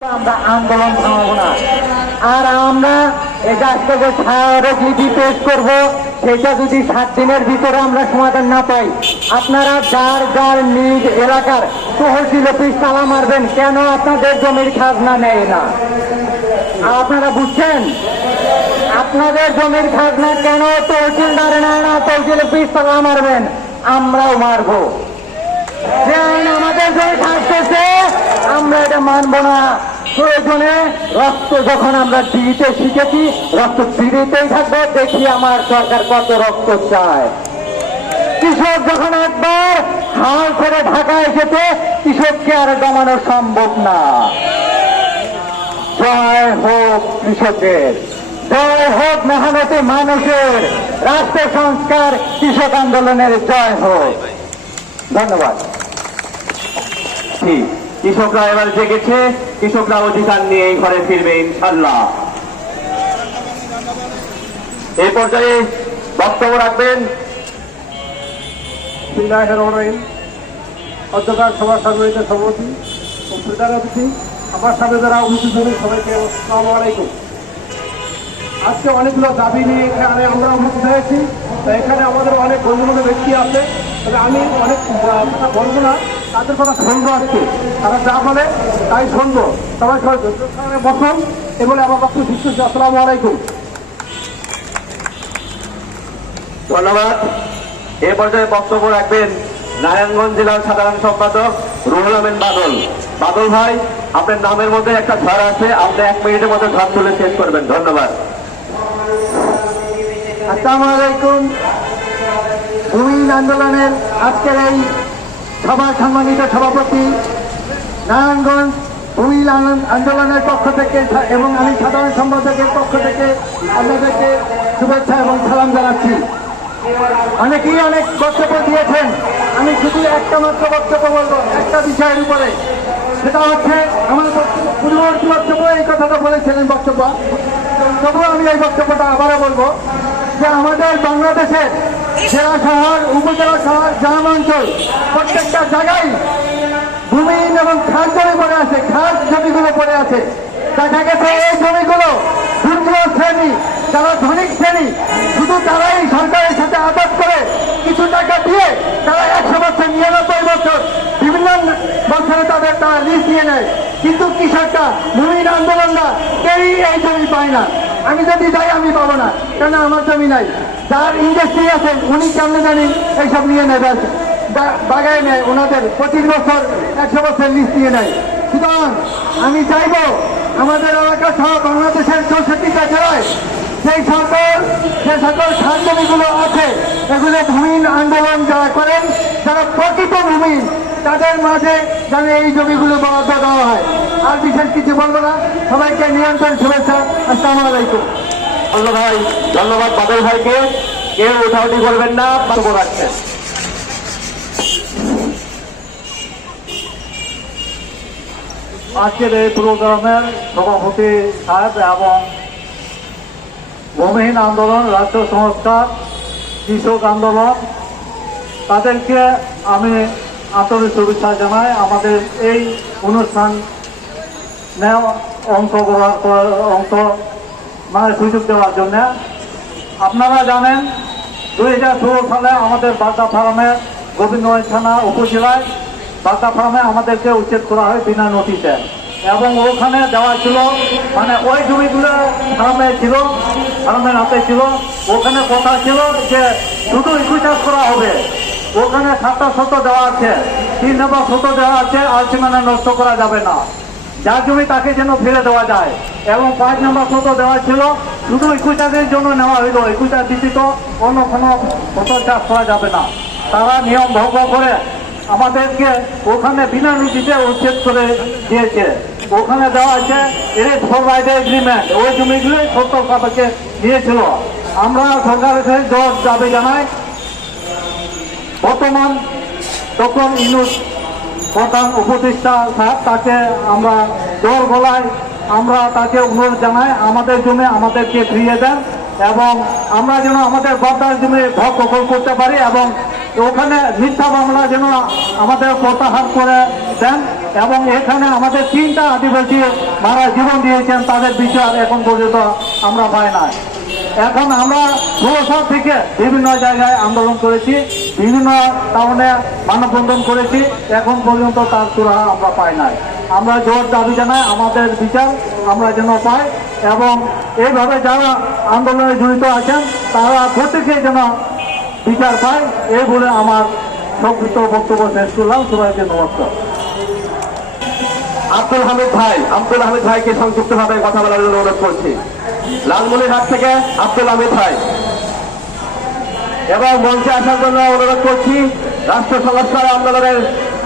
আমরা আন্দোলন থামাবো না। আর আমরা এটা থেকে স্মারকলিপি পেশ করব, সেটা যদি 7 দিনের ভিতরে আমরা সমাধান না পাই, আপনারা যার যার নিজ এলাকার তহসিল অফিস তালা মারবেন। কেন আপনাদের জমির খাজনা নেয় না? আপনারা বুঝছেন? আপনাদের জমির খাজনা কেন তহসিলদার নেয় না? তহসিল অফিস তালা মারবেন, আমরাও মারবো। যে আইন আমাদের জমি থাকতেছে আমরা এটা মানব না। প্রয়োজনে রক্ত যখন আমরা দিতে শিখেছি, রক্ত দিতেই থাকবো। দেখি আমার সরকার কত রক্ত চায়। কৃষক যখন একবার হাল ছেড়ে ঢাকা এসেছে, কৃষককে আর দমানো সম্ভব না। জয় হোক কৃষকের, জয় হোক মেহনতি মানুষের, রাষ্ট্র সংস্কার কৃষক আন্দোলনের জয় হোক। ধন্যবাদ। কৃষকরা এবার জেগেছে, কৃষকরা অধিকার নিয়ে এই ঘরে ফিরবে ইনশাল্লাহ। এই পর্যায়ে বক্তব্য রাখবেন অধ্যকার সভা সাংবাদিক সভাপতি ও প্রধান অতিথি, আমার সামনে যারা উপস্থিত হলেন সবাইকে আসসালামু আলাইকুম। আজকে অনেকগুলো দাবি নিয়ে এখানে আমরা উপস্থিত হয়েছি। এখানে আমাদের অনেক গণ্যমান্য ব্যক্তি আছে, তবে আমি অনেক কথা বলবো না, তাদের কথা শুনবো। আজকে তারা যা বলে তাই শুনবো। সবাই বসুন এগুলো আমার বক্তব্য শেষ করছি। আসসালামু আলাইকুম। ধন্যবাদ। এ পর্যায়ে বক্তব্য রাখবেন নারায়ণগঞ্জ জেলার সাধারণ সম্পাদক রুহুল আমিন বাদল। বাদল ভাই, আপনার নামের মধ্যে একটা ঝড় আছে, আপনি 1 মিনিটের মধ্যে ঝড় তুলে শেষ করবেন। ধন্যবাদ। আসসালামু আলাইকুম। ভূমি আন্দোলনের আজকের এই সভার সম্মানিত সভাপতি, নারায়ণগঞ্জ ভূমি আন্দোলনের পক্ষ থেকে এবং আমি সাধারণ সম্পাদকের পক্ষ থেকে আপনাদেরকে শুভেচ্ছা এবং সালাম জানাচ্ছি। অনেকেই অনেক বক্তব্য দিয়েছেন, আমি শুধু একটা মাত্র বক্তব্য বলবো একটা বিষয়ের উপরে। সেটা হচ্ছে আমার পূর্ববর্তী বক্তব্য এই কথাটা বলেছিলেন বক্তব্য, তবুও আমি এই বক্তব্যটা আবারও বলবো যে আমাদের বাংলাদেশের জেলা শহর, উপজেলা শহর, গ্রামাঞ্চল প্রত্যেকটা জায়গায় ভূমিহীন এবং খাস জমি পড়ে আছে, খাস জমিগুলো পড়ে আছে। দেখা গেছে এই জমিগুলো দুর্বল শ্রেণী, যারা ধনিক শ্রেণী, শুধু তারাই সরকারের সাথে আদত করে কিছু টাকা দিয়ে তারা 100 বছর, 99 বছর, বিভিন্ন বছরে তারা লিজ নিয়ে নেয়। কিন্তু কৃষকরা, ভূমিহীন আন্দোলনরা কেউই এই জমি পায় না। আমি যদি যাই আমি পাবো না, কেন আমার জমি নাই। যার ইন্ডাস্ট্রি আছে উনি কেমনে জানি এইসব নিয়ে নেবে, বাগায় নেয়, ওনাদের 25 বছর 100 বছর লিজ নিয়ে নেয়। সুতরাং আমি চাইবো আমাদের এলাকা সহ বাংলাদেশের 64টা জেলায় সেই সকল খাস জমিগুলো আছে, এগুলো ভূমিহীন আন্দোলন যারা করেন, যারা প্রকৃত ভূমিহীন, তাদের মাঝে যেন এই জমিগুলো বরাদ্দ দেওয়া হয়। আর বিশেষ কিছু বলবো না। সবাইকে নিয়ন্ত্রণ শুভেচ্ছা। আসসালামু আলাইকুম। ভাই, ধন্যবাদ বাদল ভাইকে। কেউ উঠাউঠি করবেন না, বক্তব্য রাখছেন। আজকের এই প্রোগ্রামের সভাপতি সাহেব এবং ভূমিহীন আন্দোলন, রাষ্ট্র সংস্কার, কৃষক আন্দোলন, তাদেরকে আমি আন্তরিক শুভেচ্ছা জানাই আমাদের এই অনুষ্ঠানে সুযোগ দেওয়ার জন্য। আপনারা জানেন 2016 সালে আমাদের বাগদা ফার্মে, গোবিন্দগঞ্জ থানা উপজেলায় বাগদা ফার্মে আমাদেরকে উচ্ছেদ করা হয় বিনা নোটিশে। এবং ওখানে দেওয়া ছিল, মানে ওই জমিগুলো ফার্মে ছিল, ফার্মের হাতে ছিল। ওখানে কথা ছিল যে শুধু ইকুই চাষ করা হবে। ওখানে 7টা শত দেওয়া আছে, 3 নম্বর শত দেওয়া আছে, আর সীমানা নষ্ট করা যাবে না, যার জমি তাকে যেন ফিরে দেওয়া যায়। এবং 5 নম্বর শত দেওয়া ছিল, শুধু ইকুই চাষের জন্য নেওয়া হইল, ইকুই চাষ ব্যতীত অন্য কোনো ফসল চাষ করা যাবে না। তারা নিয়ম ভঙ্গ করে আমাদেরকে ওখানে বিনা নোটিশে উচ্ছেদ করে দিয়েছে। ওখানে দেওয়া আছে এরেস্ট ফর রাইট এগ্রিমেন্ট, ওই জমিগুলোই সরকার তাদেরকে দিয়েছিল। আমরা সরকারের কাছে দাবি জানাই, বর্তমান তখন ইউনুস প্রধান উপদেষ্টা সাহেব, তাকে আমরা জোর গলায় আমরা তাকে অনুরোধ জানাই আমাদের জমি আমাদেরকে ফিরিয়ে দেন, এবং আমরা যেন আমাদের বাগদার জমি ভোগ দখল করতে পারি, এবং ওখানে মিথ্যা মামলা যেন আমাদের প্রত্যাহার করে দেন। এবং এখানে আমাদের 3টা আদিবাসী মারা জীবন দিয়েছেন, তাদের বিচার এখন পর্যন্ত আমরা পাই না। এখন আমরা 16 সাল থেকে বিভিন্ন জায়গায় আন্দোলন করেছি, বিভিন্ন টাউনে মানববন্ধন করেছি, এখন পর্যন্ত তার সুরাহা আমরা পাই নাই। আমরা জোর দাবি জানাই আমাদের বিচার আমরা যেন পাই, এবং এইভাবে যারা আন্দোলনে জড়িত আছেন তারা প্রত্যেকেই যেন বিচার পায়, এই বলে আমার সংক্ষিপ্ত বক্তব্য শেষ করলাম। সবাইকে নমস্কার। আব্দুল হামিদ ভাইকে সংক্ষিপ্তভাবে কথা বলার জন্য অনুরোধ করছি। লালমনিরহাট থেকে আব্দুল হামিদ ভাই, এবং মঞ্চে আসার জন্য অনুরোধ করছি রাষ্ট্র সংস্কার আন্দোলনের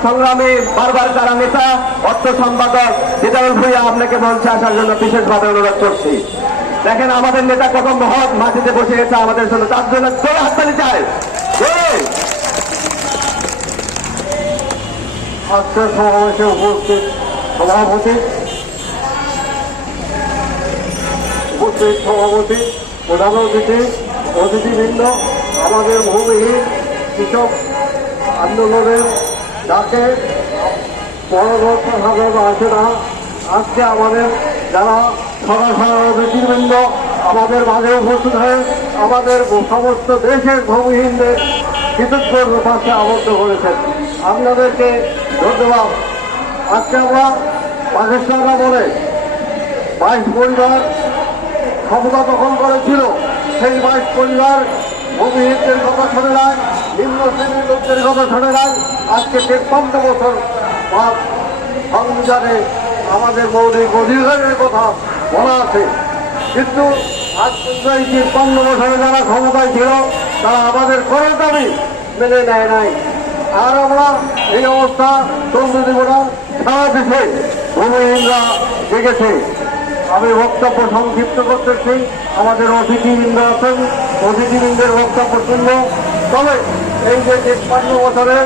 সংগ্রামী বারবার যারা নেতা অর্থ সম্পাদক দিদারুল ভূঁইয়া, আপনাকে মঞ্চে আসার জন্য বিশেষভাবে অনুরোধ করছি। দেখেন আমাদের নেতা কত মহৎ মাটিতে বসে গেছে আমাদের জন্য, তার জন্য জোরে হাততালি চাই। আজকের সমাবেশে উপস্থিত সভাপতি, প্রধান অতিথিবৃন্দ, আমাদের ভূমিহীন কৃষক আন্দোলনের ডাকে পরবর্তী আসে না, আজকে আমাদের যারা সভাপতিবৃন্দ আমাদের মাঝে উপস্থিত হয়ে আমাদের সমস্ত দেশের ভূমিহীনদের কৃতজ্ঞর পাশে আবদ্ধ করেছেন, আপনাদেরকে ধন্যবাদ। আজকে আমরা পাকিস্তানরা বলে 22 পরিবার ক্ষমতা দখল করেছিল, সেই 22 পরিবার ভূমিহীনদের কথা শোনে নাই, নিম্ন শ্রেণীর লোকদের কথা শোনে নাই। আজকে 53 বছর বাদ সংবিধানে আমাদের মৌলিক অধিকারের কথা বলা আছে, কিন্তু আজ পর্যন্ত এই 53 বছরে যারা ক্ষমতায় ছিল তারা আমাদের করার দাবি মেনে নেয় নাই। আর আমরা এই অবস্থা চলতে দেব না, সারা দেশে ভূমিহীনরা জেগেছে। আমি বক্তব্য সংক্ষিপ্ত করতেছি, আমাদের অতিথিবৃন্দ আছেন, অতিথিবৃন্দের বক্তব্য শুনব। তবে এই যে 53 বছরে